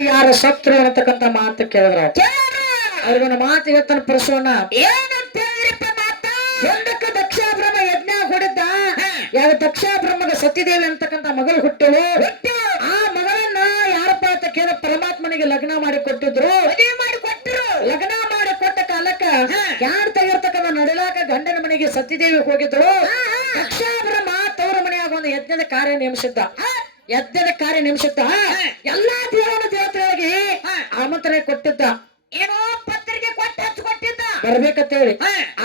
ಯಾರ ಶತ್ರು ಅನ್ನತಕ್ಕಂತ ಮಾತು ಕೇಳಿದ್ರ. ಅವ್ರಿಗೊಂದು ಮಾತು ಹೇಳ್ತಾನೆ ಪರಶುವಣ್ಣ ಏನಂತ ಹೇಳಿರಪ್ಪ ಮಾತ? ಒಂದಕ್ಕೆ ದಕ್ಷಾಬ್ರಹ್ಮ ಯಜ್ಞ ಹೊಡೆದ. ಯಾವ ದಕ್ಷಾಬ್ರಹ್ಮಗೆ ಸತಿದೇವಿ ಅಂತಕ್ಕಂತ ಮಗಳು ಹುಟ್ಟಳು ಆ ಮಗಳನ್ನ ಯಾರಪ್ಪ ಅಂತ ಕೇಳ ಪರಮಾತ್ಮನಿಗೆ ಲಗ್ನ ಮಾಡಿ ಕೊಟ್ಟಿದ್ರು ಮದುವೆ ಮಾಡಿ ಕೊಟ್ಟರು. ಲಗ್ನ ಮಾಡಿ ಕೊಟ್ಟ ಕಾಲಕ್ಕ ಯಾರು ತೆಗಿರ್ತಕ್ಕಂಥ ನಡಿಲಾಕ ಗಂಡನ ಮನೆಗೆ ಸತಿದೇವಿ ಹೋಗಿದ್ರು. ದಕ್ಷಾಬ್ರಹ್ಮ ತವರ ಮನೆಯಾಗ ಒಂದು ಯಜ್ಞದ ಕಾರ್ಯ ನೇಮಿಸಿದ್ದ. ಯಜ್ಞದ ಕಾರ್ಯ ನೇಮಿಸಿದ್ದ ಎಲ್ಲಾ ಹಾ. ಆಮಂತ್ರಣ ಕೊಟ್ಟಿದ್ದ. ಏನೋ ಪತ್ರಿಕೆ ಕೊಟ್ಟು ಹಚ್ಚಿ ಕೊಟ್ಟಿದ್ದ. ಬರ್ಬೇಕಂತ ಹೇಳಿ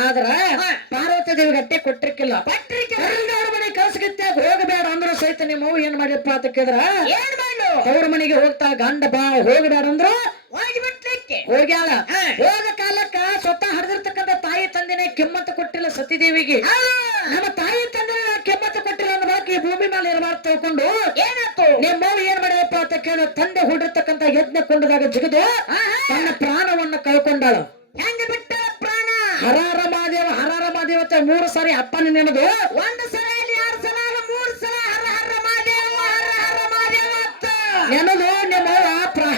ಆದ್ರ. ಪಾರ್ವತಿ ದೇವಿ ಗಟ್ಟೆ ಕೊಟ್ಟಿರ್ಕಿಲ್ಲ. ಪತ್ರಿಕೆ ಎಲ್ಲರ ಮನೆ ಕಳ್ಸಕತ್ತೆ ಹೋಗಬೇಡ ಅಂದ್ರು ಸಹಿತ ನಿಮ್ಮ ಏನ್ ಮಾಡಿಪ್ಪ ಅಂತ ಕೇಳಿದ್ರ? ಏನ್ ಮಾಡು ಅವ್ರ ಮನೆಗೆ ಹೋಗ್ತಾ ಗಂಡ ಬಾ ಹೋಗಬೇಡ ಅಂದ್ರು? ಹೋಗಿಬಿಟ್ಲಿಕ್ಕೆ. ಹೋಗ್ಯಾಳ. ಹೋದ ಕಾಲಕ್ಕ ಸ್ವತಃ ಹರಿದಿರ್ತಕ್ಕಂಥ ತಾಯಿ ತಂದೆನೆ ಕಿಮ್ಮತ್ತು ಕೊಟ್ಟಿಲ್ಲ ಸತಿದೇವಿಗೆ. ನಮ್ಮ ತಾಯಿ ತಂದೆ ಭೂಮಿ ಮೇಲೆ ಇರಬಾರ್ದು ತಿಳ್ಕೊಂಡು ಏನಾಯ್ತು? ನಿಮ್ಮ ಅವ್ವ ಏನ್ ಮಾಡಿದಪ್ಪ ಅಂತ ಕೇಳಿದ ತಂದೆ ಹೊಡಿರ್ತಕ್ಕಂತ ಯಜ್ಞ ಕೊಂಡದಾಗ ಜಿಗಿದು ತನ್ನ ಪ್ರಾಣವನ್ನ ಕಳ್ಕೊಂಡಾಳು. ಹೆಂಗ ಬಿಟ್ಟ ಪ್ರಾಣ? ಹರಾರ ಮಾದೇವ ಹರಾರ ಅಂತ ಮೂರು ಸಾರಿ ಅಪ್ಪನ ನೆನದು ಒಂದು ಸಲ ಎರಡು ಸಲ ಮೂರು ಸಲ ಹರ ಹರ ಮಾದೇವ ಹರ ಹರ ಮಾದೇವ ಅಂತ. ನೆನದು ನಿಮ್ಮ ಪ್ರಾಣ.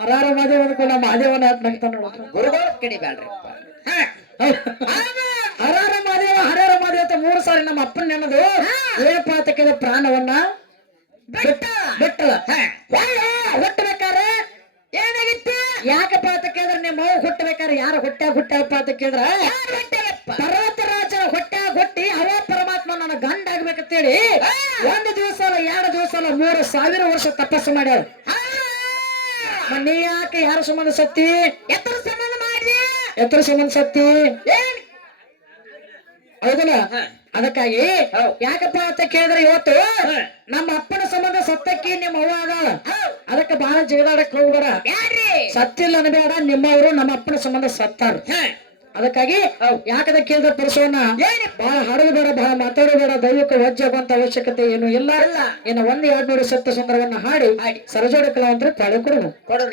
ಹರಾರ ಮಾದೇವ ಅಂದ್ಕೊಂಡ ಮಹಾದೇವನ ಆತ್ಮಂತ ನೋಡ್ರ ಗುರುಗಳು ಕಡಿಬ್ಯಾಡ್ರಿಪ್ಪ ಹಾ. ಹೌದು. ಹರಾರ ಮಾದೇವ ಹರಾರ ಸಾರಿ ನಮ್ಮ ಅಪ್ಪನ ನೆನದು ಕೇಳಿದ ಪ್ರಾಣವನ್ನ ಬಿಟ್ಟ. ಬಿಟ್ಟಳ ಹಾ. ಒಳ್ಳೆ ಹುಟ್ಟಬೇಕಾರೆ ಏನಾಗಿತ್ತು? ಯಾಕಪ್ಪ ಅಂತ ಕೇಳಿದ್ರೆ ನಿಮ್ಮ ಅವ್ವ ಹುಟ್ಟಬೇಕಾರೆ ಯಾರ ಹೊಟ್ಟೆ ಹುಟ್ಟ್ಯಾಪ ಅಂತ ಕೇಳಿದ್ರೆ ಪರ್ವತ ರಾಜನ ಹೊಟ್ಟೆ ಹುಟ್ಟಿ ಅವ ಪರಮಾತ್ಮ ನನ್ನ ಗಂಡ ಆಗ್ಬೇಕಂತೇಳಿ ಒಂದು ದಿವಸ ಅಲ್ಲ ಎರಡು ದಿವಸ ಅಲ್ಲ ಮೂರು ಸಾವಿರ ವರ್ಷ ತಪಸ್ಸು ಮಾಡ್ಯಾರ. ನೀ ಯಾಕೆ ಯಾರ ಸಂಬಂಧ ಸತ್ತಿ? ಎತ್ತರ ಸಂಬಂಧ ಮಾಡಿದೆ. ಎತ್ತರ ಸಂಬಂಧ ಸತ್ತಿ? ಹೌದಲ್ಲ. ಅದಕ್ಕಾಗಿ. ಯಾಕಪ್ಪ ಅಂತ ಕೇಳಿದ್ರೆ ಇವತ್ತು ನಮ್ಮ ಅಪ್ಪನ ಸಂಬಂಧ ಸತ್ತಕ್ಕಿ ನಿಮ್ಮ ಅವ್ವ ಅದಾಳ ಅದಕ್ಕೆ ಬಹಳ ಜಿಗದಾಡಕ್ ಹೋಗ್ಬೇಡ. ಸತ್ತಿಲ್ಲ ಅನ್ಬೇಡ ನಿಮ್ಮವರು ನಮ್ಮ ಅಪ್ಪನ ಸಂಬಂಧ ಸತ್ತಾರ. ಅದಕ್ಕಾಗಿ ಯಾಕದ ಕೇಳಿದ ಏನಪ್ಪ? ಬಹಳ ಹಾಡಲು ಬೇಡ ಬಹಳ ಮಾತಾಡಬೇಡ ಬೇಡ ದೈವಕ್ಕೆ ವಜ್ಜಾಗುವಂತ ಅವಶ್ಯಕತೆ ಏನು ಇಲ್ಲ. ಇಲ್ಲ. ಇನ್ನು ಒಂದ್ ಎರಡ್ ನೂರು ಸತ್ತ ಸುಂದರವನ್ನ ಹಾಡಿ ಹಾಡಿ. ಸರಜೋಡ ಕಲಾವಂತರ ತಾಳೆ ಕೊಡೋಣ. ಕೊಡೋಣ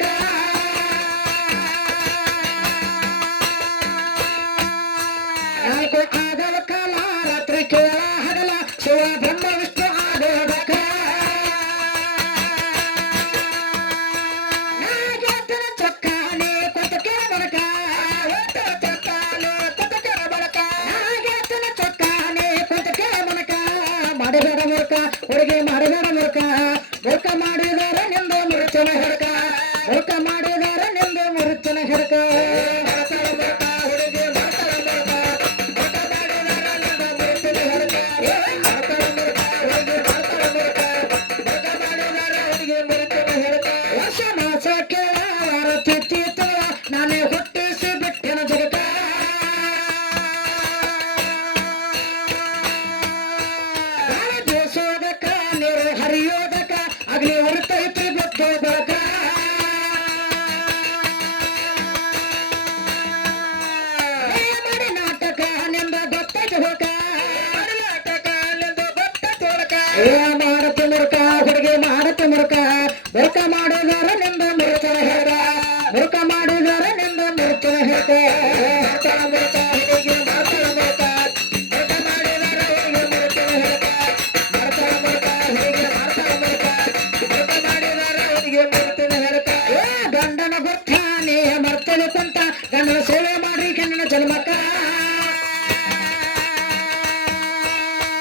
ঘরকা ಏ ಮಾರತ ಮುರುಕ ಹುಡುಗಿ ಮಾರತ ಮುರುಕ ಮುರುಕ ಮಾಡಿದಾರ ನಿಂದ ಮುರುಕನ ಹೇಳ ಮುರುಕ ಮಾಡಿದಾರ ನಿಂದ ಮುರುಕನ ಹೇಳ್ತ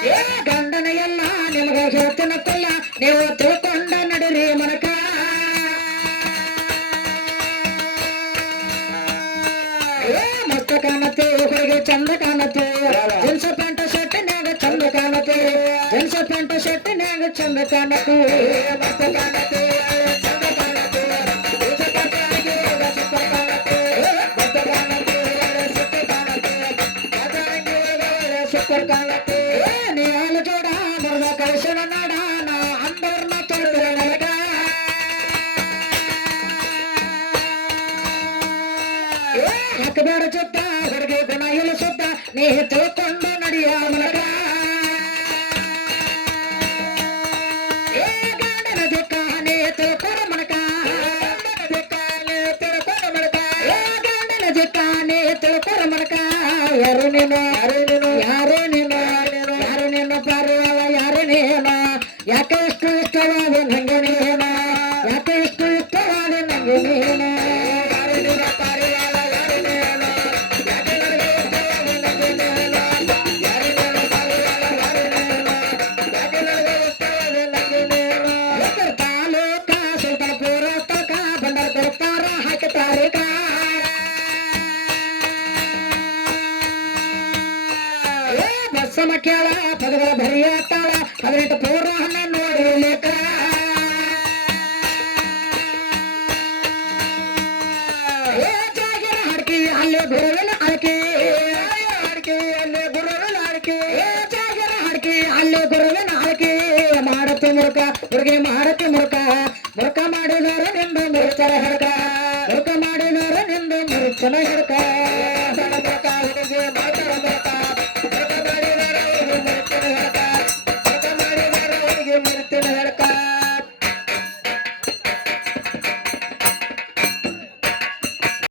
Yeah, నీవు తూకుండా నడురే మనక. మస్త కానతే ఒకరికి చంద కానతే జెన్స్ పెంట షర్ట్ నేను చంద కానతే జెన్స్ పెంట షర్ట్ నేను చంద కానతే మస్త కానతే. ತೋಕೊಂಡು ನಡಿಯಾಮಲ ಯಾರು ನೀನು ಯಾರು ನೀನು ಯಾರು ನೀನು ಪಾರು ಯಾರು ನೀನು ಯಾಕೆ ಇಷ್ಟು ಇಷ್ಟವಾದ ನಂಗೆ ನೀನು ದುರ್ಗೆ ಮಾರಕ ಮುರುಕ ಮುರುಕ ಮಾಡಿದಾರ ನಿಂದು ಮುರುಚನ ಹರಕ. ಮುರುಕ ಮಾಡಿದಾರ ನಿಂದು ಮುರುಚನ ಹರಕ.